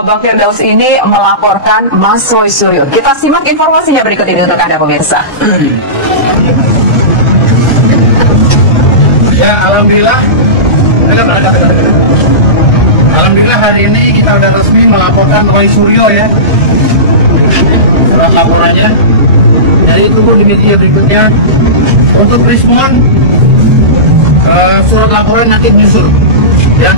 Bang Firdaus ini melaporkan Mas Roy Suryo. Kita simak informasinya berikut ini untuk Anda pemirsa. Ya, alhamdulillah. Alhamdulillah hari ini kita sudah resmi melaporkan Roy Suryo ya. Surat laporannya. Jadi tunggu di media berikutnya. Untuk respon surat laporan nanti menyusul. Ya.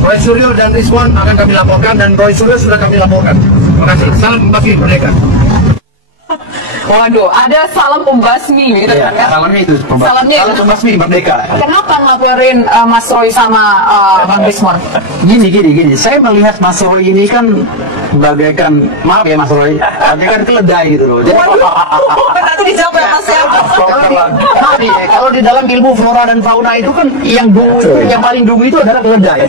Roy Suryo dan Rizwan akan kami laporkan, dan Roy Suryo sudah kami laporkan. Terima kasih. Salam pembasmi merdeka. Waduh, ada salam pembasmi gitu Ya, kan? salamnya itu. Salamnya salam pembasmi merdeka. Kenapa ngelaporin Mas Roy sama Bang Rizwan? Gini. Saya melihat Mas Roy ini kan bagaikan, maaf ya Mas Roy, bagaikan keledai gitu loh. Jadi, Nanti dijawab ya Mas ya. kalau di dalam ilmu flora dan fauna itu kan yang paling dulu itu adalah keledai.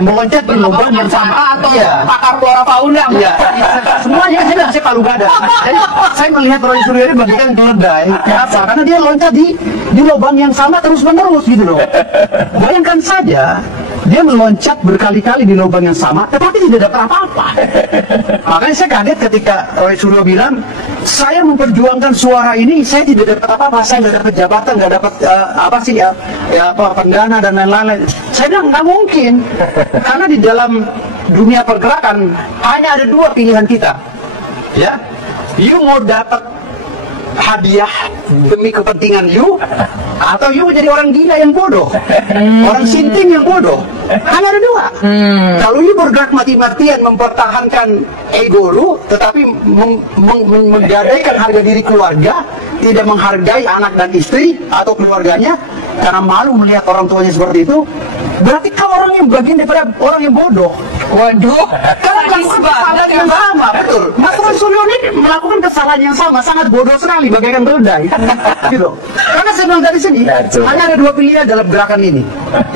Meloncat di lubang yang sama. Atau pakar flora fauna. Iya. Semuanya saya bilang saya palu gada. Jadi saya melihat Roy Suryo ini bagaikan keledai. Kenapa? Karena dia loncat di lubang yang sama terus menerus gitu loh. Bayangkan saja, dia meloncat berkali-kali di lubang yang sama, tetapi tidak dapat apa-apa. Makanya saya kaget ketika Roy Suryo bilang, saya memperjuangkan suara ini, saya tidak dapat apa-apa, saya nggak dapat jabatan, nggak dapat pendana dan lain-lain. Saya bilang nggak mungkin, karena di dalam dunia pergerakan hanya ada dua pilihan kita, ya. You mau dapat hadiah demi kepentingan you, atau you menjadi orang gila yang bodoh, orang sinting yang bodoh. Hanya ada dua. Kalau you bergerak mati-matian mempertahankan ego lu, tetapi menggadaikan harga diri keluarga, tidak menghargai anak dan istri atau keluarganya karena malu melihat orang tuanya seperti itu, berarti kau orang yang bagian daripada orang yang bodoh. Waduh, Karena melakukan kesalahan yang sama, betul. Mas Roy Suryo ini melakukan kesalahan yang sama, sangat bodoh sekali, bagaikan keledai. Gitu. Karena saya bilang dari sini, hanya ada dua pilihan dalam gerakan ini.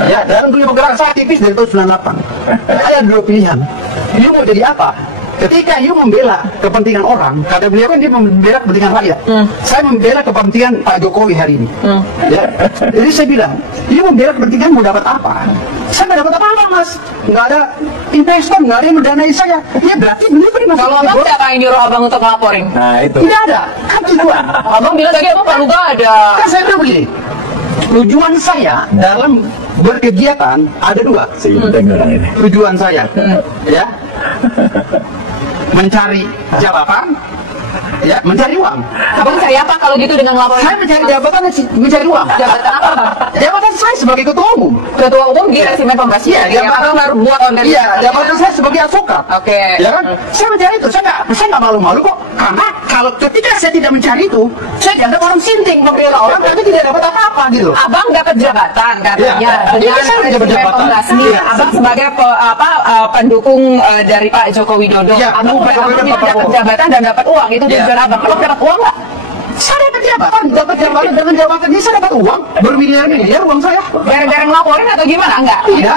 Ya, dalam dunia pergerakan saya aktivis dari tahun 98. Ada dua pilihan. You mau jadi apa? Ketika you membela kepentingan orang, kata beliau kan dia membela kepentingan rakyat. Saya membela kepentingan Pak Jokowi hari ini. Ya. Jadi saya bilang, you membela kepentingan mau dapat apa? Saya nggak dapat apa-apa Mas. Nggak ada investor, nggak ada yang mendanai saya. Ya berarti beliau beri masalah. kalau Abang siapa yang nyuruh Abang untuk ngelaporin? Nah itu. Tidak ada. Kan tujuan. Abang bilang tadi Abang perlu gak ada. Kan saya bilang begini. Tujuan saya dalam berkegiatan ada dua. Tujuan saya, ya, mencari jabatan, ya, mencari uang. Abang cari apa kalau gitu dengan ngelaporin? Saya mencari jabatan, mencari uang. Jabatan apa Bang? Jabatan saya sebagai ketua umum. Ketua umum di resimen pembasmi. Iya, Yang Abang baru buat on Iya, jabatan saya sebagai advokat. Oke. Ya kan? Saya mencari itu. Saya nggak malu-malu kok. Karena kalau ketika saya tidak mencari itu, saya dianggap orang sinting, membela orang, tapi tidak dapat apa-apa gitu. Abang dapat jabatan katanya Iya. dengan Saya dapat resimen jabatan. pembasmi. Iya. Abang sebagai pendukung dari Pak Joko Widodo. Iya, Abang Pak Joko Widodo, itu Pak dapat Prabowo. jabatan dan dapat uang. Itu Iya. tujuan Abang. Abang dapat uang nggak? Saya dapat jabatan dengan jabatan ini saya dapat uang bermiliar-miliar uang saya. Gara-gara ngelaporin atau gimana? Enggak. Tidak,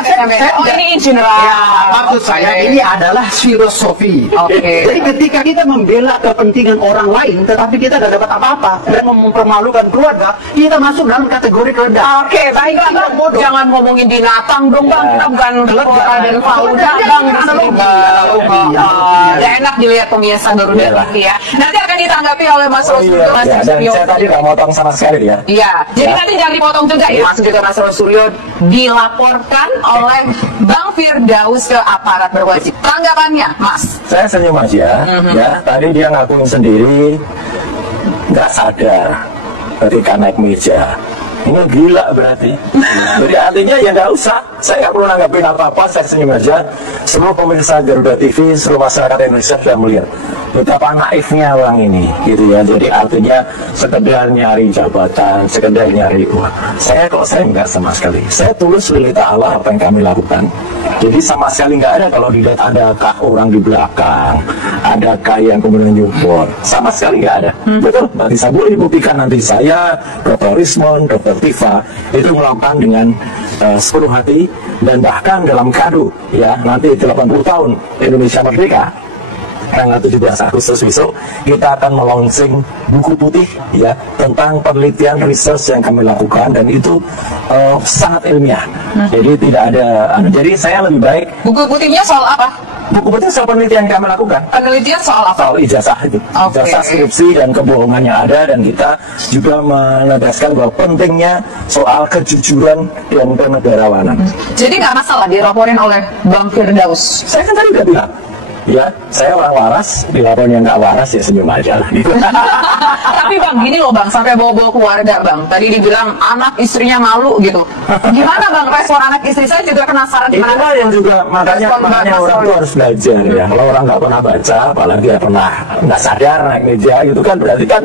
Oh ini in general. Ya, maksud saya ini adalah filosofi. Oke. Jadi ketika kita membela kepentingan orang lain, tetapi kita tidak dapat apa-apa dan mempermalukan keluarga, kita masuk dalam kategori keledai. Oke, baiklah Bang. Jangan ngomongin binatang dong Bang. Kita bukan flora dan fauna Bang. Ya enak dilihat pemirsa Garuda TV ya. Nanti akan ditanggapi oleh Mas Roy Suryo. Ya, dan saya tadi nggak motong sama sekali ya. Iya, jadi nanti jangan dipotong juga ya. Maksud juga Mas Roy Suryo dilaporkan oleh Bang Firdaus ke aparat berwajib. Tanggapannya, Mas? Saya senyum aja. Ya, tadi dia ngakuin sendiri nggak sadar ketika naik meja. Ini gila berarti. Jadi artinya ya nggak usah. Saya nggak perlu nanggapin apa-apa. Saya senyum aja. Seluruh pemirsa Garuda TV, seluruh masyarakat Indonesia sudah melihat betapa naifnya orang ini, gitu ya. Jadi artinya sekedar nyari jabatan, sekedar nyari uang. Saya nggak sama sekali. Saya tulus lilita Allah apa yang kami lakukan. Jadi sama sekali nggak ada kalau dilihat adakah orang di belakang, adakah yang kemudian nyupport, sama sekali nggak ada. Betul, Mbak Tisa boleh dibuktikan nanti saya, Dr. Rismon, Dr. Tifa itu melakukan dengan sepenuh hati dan bahkan dalam kado ya nanti 80 tahun Indonesia Merdeka tanggal 17 Agustus besok kita akan melonsing buku putih ya tentang penelitian research yang kami lakukan dan itu sangat ilmiah. Jadi tidak ada jadi saya lebih baik Buku putihnya soal apa? buku potensial penelitian yang kami lakukan. Penelitian soal apa? Soal ijazah itu, Oke. ijazah skripsi dan kebohongan yang ada, dan kita juga menegaskan bahwa pentingnya soal kejujuran dan kenegarawanan. Jadi nggak masalah dilaporin oleh Bang Firdaus. Saya kan tadi udah bilang, ya saya orang waras, dilaporin yang nggak waras ya senyum aja lah. Gitu. Tapi Bang, gini loh Bang, sampai bawa-bawa keluarga Bang. Tadi dibilang anak istrinya malu gitu. Gimana Bang respon anak istri? Saya juga penasaran gimana. Itulah yang juga makanya orang tuh harus belajar ya. Kalau orang nggak pernah baca, apalagi nggak sadar naik meja gitu kan, berarti kan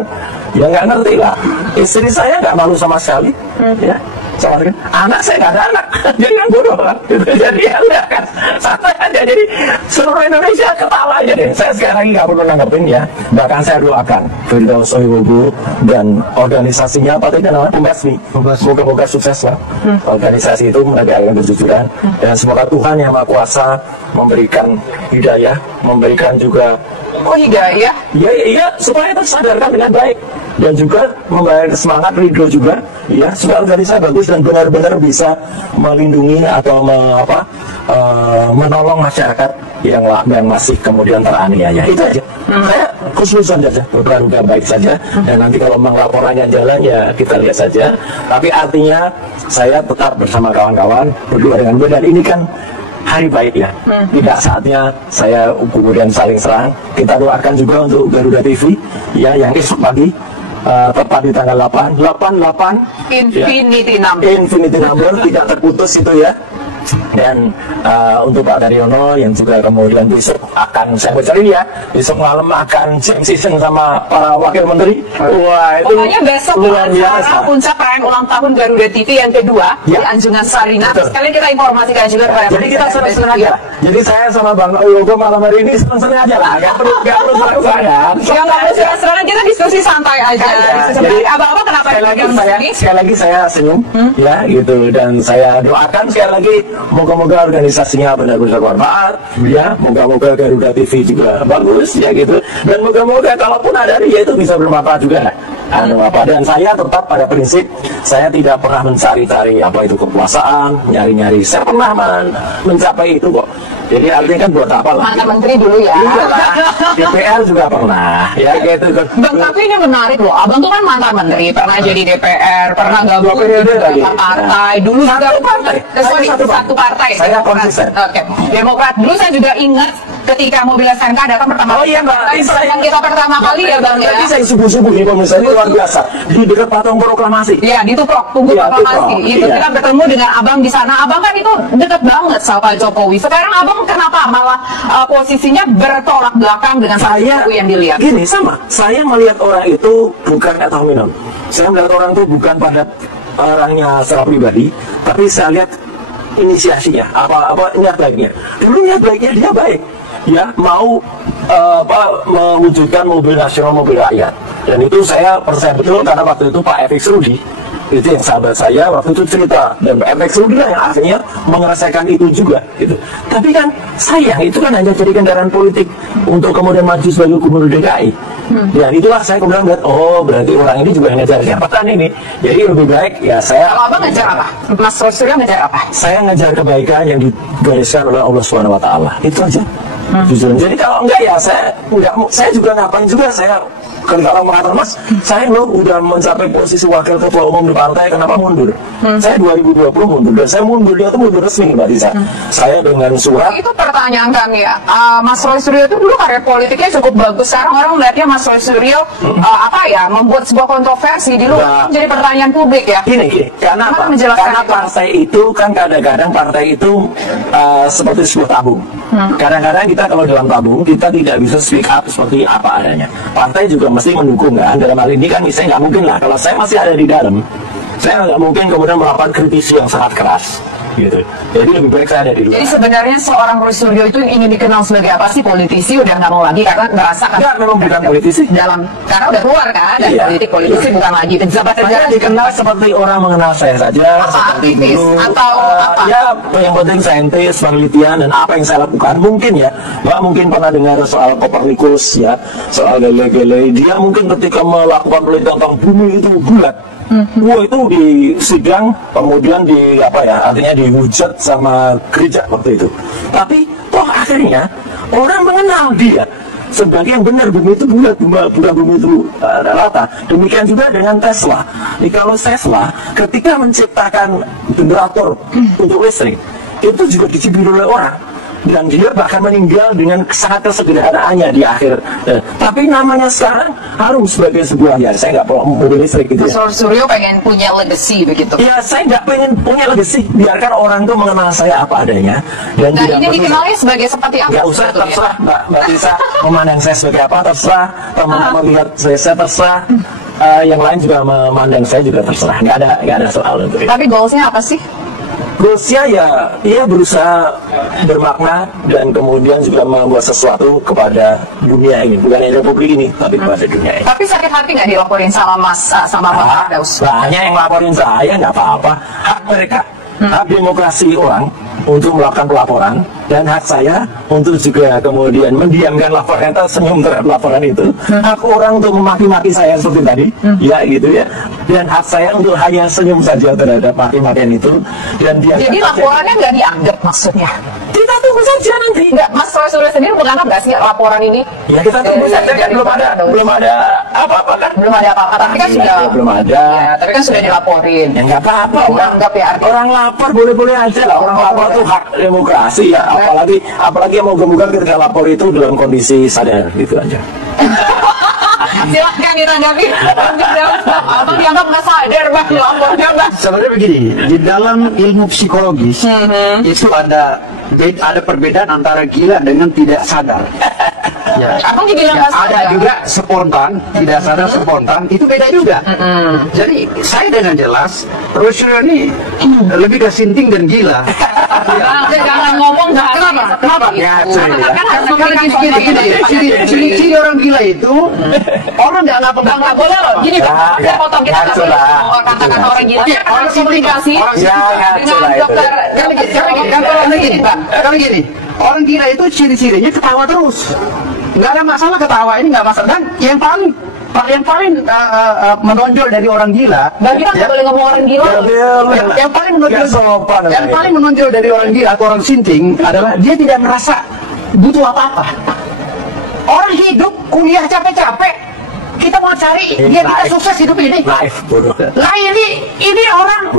ya nggak ngerti lah. Istri saya nggak malu sama sekali, ya. Soalnya anak saya nggak ada anak, jadi kan bodoh kan. Jadi ya udah kan, santai aja. Jadi seluruh Indonesia ketawa aja deh. Saya sekali lagi nggak perlu nanggepin ya. Bahkan saya doakan Firdaus Sohiwogo dan organisasinya apa tadi namanya Pembasmi. Moga-moga sukses lah. Organisasi itu menegakkan kejujuran, dan semoga Tuhan yang Maha Kuasa memberikan hidayah, memberikan juga hidayah. Iya, supaya tersadarkan dengan baik, dan juga memberikan semangat ridho juga, ya, supaya organisasi bagus dan benar-benar bisa melindungi atau menolong masyarakat yang masih kemudian teraniaya. Itu aja. Saya khususan saja, berlaku baik saja, dan nanti kalau memang laporannya jalan ya kita lihat saja. Tapi artinya saya tetap bersama kawan-kawan berdua dengan gue, dan ini kan hari baik ya. Tidak saatnya saya kemudian saling serang. Kita doakan juga untuk Garuda TV ya, yang esok pagi tepat di tanggal 88 Infinity ya, number. Infinity number tidak terputus itu ya. Dan untuk Pak Daryono yang juga kemudian besok akan saya bocorin ya, besok malam akan jam session sama para wakil menteri. Wah, itu Pokoknya besok luar biasa. puncak perayaan ulang tahun Garuda TV yang kedua Ya. di Anjungan Sarina. Betul. Sekalian kita informasikan juga kepada Jadi kita senang-senang aja. Jadi saya sama Bang Yogo malam hari ini senang-senang aja lah. Gak perlu serang-serang. yang nggak perlu serang, kita diskusi santai aja. Jadi Abang-abang kenapa sekali lagi saya senyum ya gitu, dan saya doakan sekali lagi moga-moga organisasinya benar-benar bermanfaat ya, moga-moga Garuda TV juga bagus ya gitu, dan moga-moga kalaupun ada dia itu bisa bermanfaat juga. Dan saya tetap pada prinsip saya tidak pernah mencari-cari apa itu kekuasaan, nyari-nyari. Saya pernah mencapai itu kok. Jadi artinya kan buat apa lah? mantan menteri dulu ya. Iya lah. DPR juga pernah ya gitu kan. Bang, tapi ini menarik loh. Abang tuh kan mantan menteri, pernah jadi DPR, pernah gabung di beberapa partai. Dulu juga satu partai. Saya konsisten. Oke. Demokrat. Dulu saya juga ingat ketika mobil SMK datang pertama kali. Oh iya Mbak, yang kita pertama kali ya Bang ya. Tadi saya subuh-subuh ini pemirsa, ini luar biasa. Di dekat patung proklamasi. Iya, di Tuprok, Tugu Iya, Proklamasi. Tuprok, Itu iya. kita bertemu dengan Abang di sana. Abang kan itu dekat banget sama Pak Jokowi. Sekarang Abang kenapa malah posisinya bertolak belakang dengan Saya yang dilihat? gini sama, saya melihat orang itu bukan atau minum. Saya melihat orang itu bukan pada orangnya secara pribadi, tapi saya lihat inisiasinya, apa niat baiknya. Dulu niat baiknya dia baik, ya mau mewujudkan mobil nasional, mobil rakyat. Dan itu saya percaya betul karena waktu itu Pak FX Rudi, itu yang sahabat saya waktu itu cerita, dan Pak FX Rudi lah yang akhirnya mengerasakan itu juga gitu. Tapi kan sayang itu kan hanya jadi kendaraan politik untuk kemudian maju sebagai gubernur DKI. Dan itulah saya kemudian melihat, oh berarti orang ini juga ngejar jabatan ini. Jadi lebih baik ya saya. Kalau Abang ngejar apa? Mas Rosuryo ngejar apa? Saya ngejar kebaikan yang digariskan oleh Allah Subhanahu Wa Taala. Itu aja. Jujur. Jadi kalau enggak ya saya juga ngapain juga saya. Kalau mengatakan Mas, saya loh udah mencapai posisi wakil ketua umum di partai, kenapa mundur? Saya 2020 mundur, dan saya mundurnya itu mundur resmi Mbak Tisa. Saya dengan surat. Itu pertanyaan kami ya. Mas Roy Suryo itu dulu karir politiknya cukup bagus. Sekarang orang melihatnya Mas Roy Suryo membuat sebuah kontroversi di luar. Jadi pertanyaan publik ya. Gini, karena apa? Karena partai itu kan kadang-kadang partai itu seperti sebuah tabung. Kadang-kadang kita kalau dalam tabung kita tidak bisa speak up seperti apa adanya. Partai juga mesti mendukung kan. Dalam hal ini kan misalnya nggak mungkin lah kalau saya masih ada di dalam, saya nggak mungkin kemudian melakukan kritisi yang sangat keras gitu. Jadi lebih baik saya ada di luar. Jadi sebenarnya seorang Roy Suryo itu ingin dikenal sebagai apa sih? Politisi udah nggak mau lagi karena merasakan. Enggak, memang bukan politisi. Karena udah keluar kan dari politisi bukan lagi pejabat Saya negara. dikenal seperti orang mengenal saya saja, seperti aktivis dulu. atau apa? Ya, yang penting saintis, penelitian, dan apa yang saya lakukan. Mungkin ya, Mbak mungkin pernah dengar soal Kopernikus ya, soal Galilei. Dia mungkin ketika melakukan penelitian tentang bumi itu bulat. Wah, itu di sidang, kemudian artinya dihujat sama gereja waktu itu. Tapi toh akhirnya Orang mengenal dia sebagai yang benar, bumi itu bulat, bukan bumi itu rata. Demikian juga dengan Tesla. Jadi kalau Tesla ketika menciptakan generator untuk listrik, itu juga dicibir oleh orang. Dan dia bahkan meninggal dengan sangat kesederhanaannya di akhir. Tapi namanya sekarang harum sebagai sebuah, ya saya nggak perlu mobil listrik gitu ya. Mas Suryo pengen punya legacy begitu. Ya saya nggak pengen punya legacy, biarkan orang tuh mengenal saya apa adanya. Dan ini dikenalnya sebagai seperti apa? Nggak usah, terserah Mbak Tisa memandang saya sebagai apa, terserah teman-teman melihat saya terserah. Yang lain juga memandang saya juga terserah, nggak ada soal untuk itu. Tapi goalsnya apa sih? Goalsnya ya berusaha bermakna dan kemudian juga membuat sesuatu kepada dunia ini, bukan hanya Republik ini, tapi kepada dunia ini. Tapi sakit hati nggak dilaporin sama Mas Firdaus? Banyak yang laporin saya, nggak apa-apa. Hak mereka, hak demokrasi orang untuk melakukan pelaporan, dan hak saya untuk juga kemudian mendiamkan laporan atau senyum terhadap laporan itu. Hak orang untuk memaki-maki saya seperti tadi, ya gitu ya. Dan hak saya untuk hanya senyum saja terhadap maki-makian itu. Dan dia jadi laporannya nggak dianggap maksudnya? Kita tunggu saja nanti. Nggak, Mas Suryo sendiri menganggap nggak sih laporan ini? Ya kita tunggu saja, kan belum ada apa-apa kan? Belum ada apa-apa, tapi kan sudah. Belum ada. Ya, tapi kan sudah dilaporin. Ya nggak apa-apa. Menganggap ya artinya. Orang lapor boleh-boleh aja lah. Orang lapor itu hak demokrasi ya. Apalagi yang moga-moga ketika lapor itu dalam kondisi sadar, gitu aja. Silahkan ditanggapi. Abang dianggap nggak sadar Bang lapornya Bang. Sebenarnya begini, di dalam ilmu psikologis itu ada perbedaan antara gila dengan tidak sadar. Ya. Abang dibilang nggak sadar. Ada juga spontan, tidak sadar spontan, itu beda juga. Jadi saya dengan jelas, Rusyo ini lebih ke sinting dan gila. Jangan ngomong nggak. Kenapa? Ya, Ciri orang gila itu orang nggak pegang. Nggak boleh loh. Gini Bang, saya potong kita nggak boleh katakan orang gila. Orang komunikasi dengan dokter. Kalau gini, orang gila itu ciri-cirinya ketawa terus. Nggak ada masalah ketawa ini, nggak masalah. Dan yang paling menonjol dari orang gila, Dan kita nggak boleh ngomong orang gila. yang paling menonjol dari orang gila atau orang sinting adalah dia tidak merasa butuh apa-apa. Orang hidup kuliah capek-capek, kita mau cari dia kita sukses hidup ini. Nah ini orang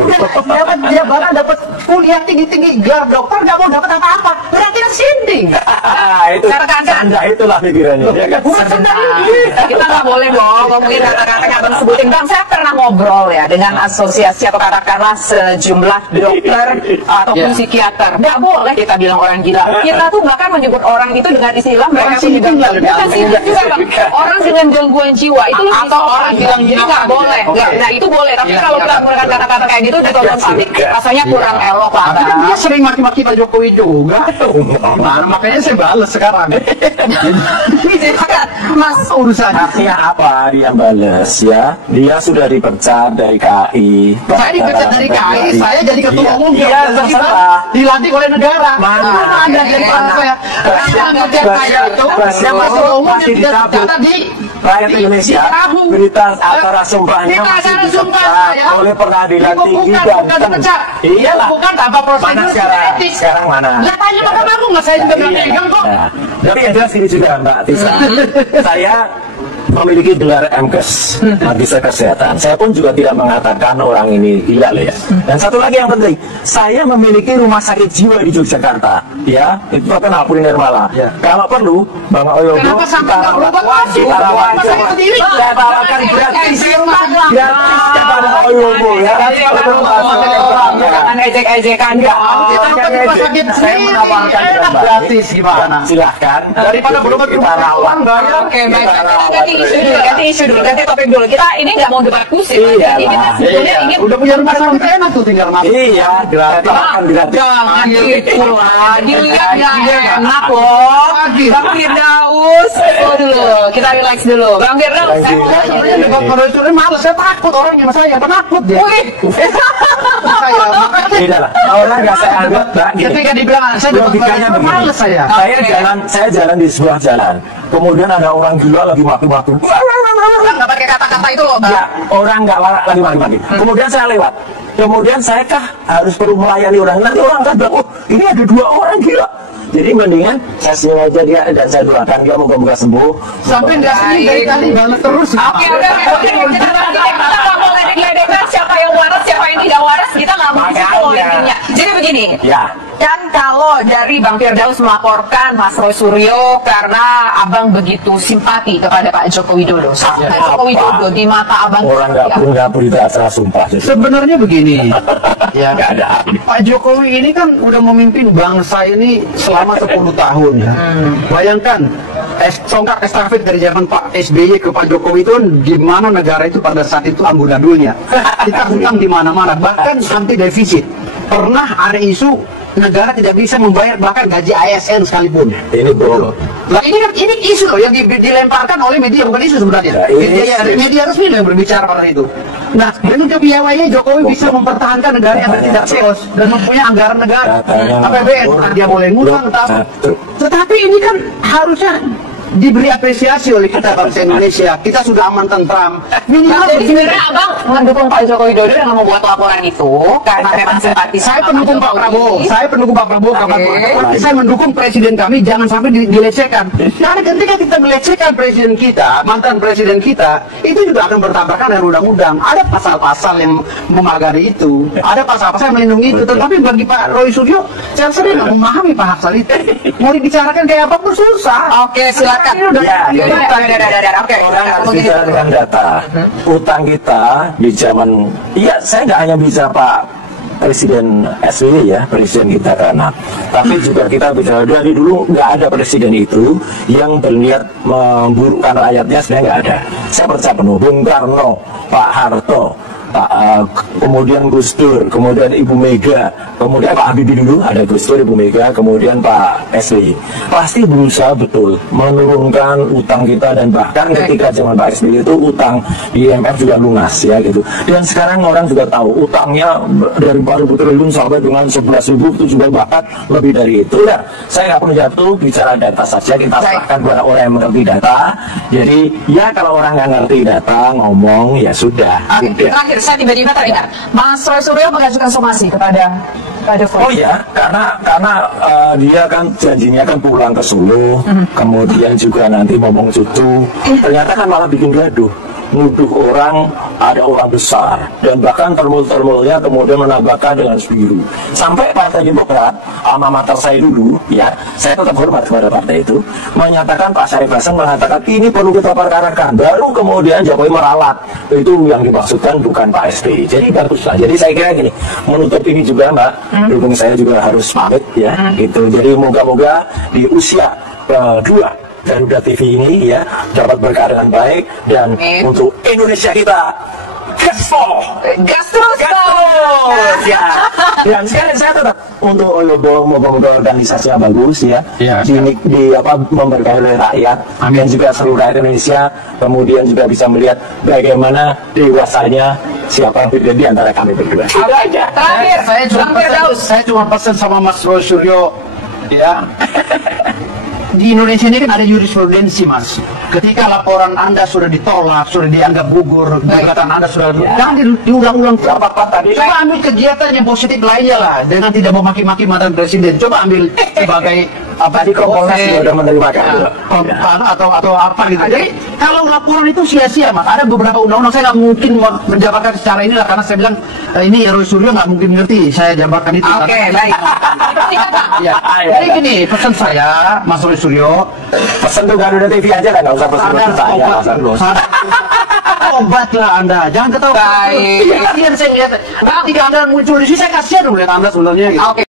dapat jabatan, dapat kuliah tinggi-tinggi, gelar dokter, nggak mau dapat apa-apa, berarti dia sinting. Itu canda, itulah pikirannya. Bukan canda ini. Kita nggak boleh dong ngomongin kata-kata yang abang sebutin. Bang, saya pernah ngobrol ya dengan asosiasi atau katakanlah sejumlah dokter ataupun psikiater. Nggak boleh kita bilang orang gila. Kita tuh bahkan menyebut orang itu dengan istilah mereka tuh juga bukan sinting juga Bang. Orang dengan gangguan jiwa itu atau orang bilang gini nggak boleh. Nah itu boleh. Tapi kalau kita menggunakan kata-kata kayak gitu di tonton publik rasanya kurang elok lah. Tapi kan dia sering maki-maki Pak Jokowi juga. Nah, makanya saya balas sekarang. Mas, urusan Haknya apa dia balas ya? Dia sudah dipecat dari KI. saya dipecat dari KI, saya jadi ketua umum. Iya, terserah. Dilantik oleh negara. Mana ada di saya? Saya itu yang masuk umum yang tidak tercatat di rakyat Indonesia. Berita acara sumpahnya masih dipecat oleh pengadilan tinggi Banten. Iyalah. Bukan tanpa prosedur etik. Sekarang mana? Lah tanya Mahkamah Agung nggak, saya juga bilang pegang kok. Tapi yang jelas ini juga Mbak Tisa, saya memiliki gelar MKes, Magister Kesehatan. Saya pun juga tidak mengatakan orang ini gila ya. Dan satu lagi yang penting, saya memiliki rumah sakit jiwa di Yogyakarta, ya, itu kenal Puri Nirmala. Ya. Kalau perlu, Bang Oyogo, kita tawarkan gratis kepada Oyogo, ya. Jangan ejek-ejekan Saya menawarkan gratis gimana? Silahkan. Daripada berobat kita rawat. Oke, baik. Ganti isu dulu, ganti topik dulu. Kita ini nggak mau debat kusir. Jadi kita sebetulnya ingin udah punya rumah sakit enak tuh tinggal masuk. Iya, gratis. Jangan gitu lah. Dilihat nggak enak loh. Bang Firdaus. Dulu, kita relax dulu. Bang Firdaus. Saya debat korupsi malas, saya takut orangnya sama saya, penakut dia. Saya tidak lah. Orang nggak saya anggap Mbak. Ketika dibilang saya logikanya begini. malas saya. Saya jalan di sebuah jalan. Kemudian ada orang gila lagi maki-maki. Nggak pakai kata-kata itu loh, Bang. Ya, orang nggak lagi maki-maki. Kemudian saya lewat. Kemudian saya kah harus perlu melayani orang? Nanti orang kan bilang, oh ini ada 2 orang gila. Jadi mendingan saya sini aja dia dan saya doakan dia moga-moga sembuh. Sampai nggak sini dari tadi banget terus. Oke, udah kita nggak mau ledek-ledekan siapa yang waras, siapa yang tidak waras, kita nggak mau itu intinya. Jadi begini, Ya. kan kalau dari Bang Firdaus melaporkan Mas Roy Suryo karena abang begitu simpati kepada Pak Joko Widodo, sampai Joko Widodo di mata abang Orang nggak berita acara sumpah. Sebenarnya begini, ya Nggak ada. Pak Jokowi ini kan udah memimpin bangsa ini selama 10 tahun ya. Bayangkan tongkat estafet dari zaman Pak SBY ke Pak Jokowi itu kan gimana negara itu pada saat itu amburadulnya. Kita hutang di mana-mana, bahkan sampai defisit. Pernah ada isu negara tidak bisa membayar bahkan gaji ASN sekalipun. Ini bro. Nah ini kan ini isu loh yang dilemparkan oleh media, bukan isu sebenarnya. Nah, ini Media resmi yang berbicara pada itu. Nah dengan kepiawaiannya Jokowi bisa mempertahankan negara yang tidak chaos dan mempunyai anggaran negara, APBN, dia boleh ngutang, tetapi ini kan harusnya diberi apresiasi oleh kita bangsa Indonesia. Kita sudah aman tentram. Minimal jadi sebenarnya abang mendukung Pak Joko Widodo dengan membuat laporan itu karena memang simpati. Saya pendukung Pak Prabowo. Saya pendukung Pak Prabowo. Tapi saya mendukung presiden kami jangan sampai dilecehkan. Karena ketika kita melecehkan presiden kita, mantan presiden kita, itu juga akan bertabrakan dengan undang-undang. Ada pasal-pasal yang memagari itu. Ada pasal-pasal yang melindungi itu. Tetapi bagi Pak Roy Suryo, saya sering nggak memahami pasal itu. Mau dibicarakan kayak apapun susah. Oke, silakan. Ya, Oke, orang harus bicara dengan data. Utang kita di zaman, iya saya nggak hanya bisa Pak Presiden SBY ya, presiden kita karena, tapi juga kita bicara dari dulu nggak ada presiden itu yang berniat memburukkan rakyatnya, sebenarnya nggak ada. Saya percaya penuh Bung Karno, Pak Harto, kemudian Gus Dur, kemudian Ibu Mega, kemudian Pak Habibie dulu, ada Gus Dur, Ibu Mega, kemudian Pak SBY. Pasti berusaha betul menurunkan utang kita dan bahkan ketika zaman Pak SBY itu utang di IMF juga lunas ya gitu. Dan sekarang orang juga tahu utangnya dari 4.000 triliun sampai dengan 11.000 itu juga bahkan lebih dari itu. Ya, saya nggak perlu jatuh bicara data saja, kita serahkan kepada orang yang mengerti data. Jadi ya kalau orang nggak ngerti data ngomong ya sudah. Terakhir saya tiba-tiba teringat Mas Roy Suryo mengajukan somasi kepada Pak Jokowi. Oh ya, karena dia kan janjinya kan pulang ke Solo, kemudian juga nanti ngomong cucu, ternyata kan malah bikin gaduh, nuduh orang ada orang besar dan bahkan termul-termulnya kemudian menambahkan dengan biru. Sampai Partai Demokrat, alma mater saya dulu, ya, saya tetap hormat kepada partai itu, menyatakan Pak Syarif Hasan mengatakan ini perlu kita perkarakan. Baru kemudian Jokowi meralat. Itu yang dimaksudkan bukan Pak SBY. Jadi baguslah. Jadi saya kira gini, menutup ini juga Mbak, dukung saya juga harus pamit ya, gitu. Jadi moga-moga di usia kedua Garuda TV ini ya dapat berkah dengan baik dan untuk Indonesia kita gas terus ya. Dan saya tetap untuk moga-moga organisasinya bagus ya, di apa memberkahi oleh rakyat dan juga seluruh rakyat Indonesia, kemudian juga bisa melihat bagaimana dewasanya siapa yang berbeda di antara kami berdua. Terakhir, saya cuma pesan sama Mas Roy Suryo ya. Di Indonesia ini kan ada jurisprudensi Mas. Ketika laporan Anda sudah ditolak, sudah dianggap gugur, gugatan Anda sudah jangan diulang-ulang. Coba ambil kegiatan yang positif lainnya lah, dengan tidak memaki-maki mantan presiden. Coba ambil sebagai apa di Kompolnas sudah menerima atau apa gitu. Jadi kalau laporan itu sia-sia Mas. Ada beberapa undang-undang saya nggak mungkin menjabarkan secara inilah karena saya bilang ini Roy Suryo nggak mungkin ngerti saya jabarkan itu. Oke, baik. Ya. Jadi gini pesan saya Mas Roy Suryo, pesan tuh Garuda TV aja kan, nggak usah pesan saya. Obatlah Anda, jangan ketawa. Baik. Kasihan saya lihat. Ketika Anda muncul di sini saya kasihan melihat Anda sebenarnya. Oke.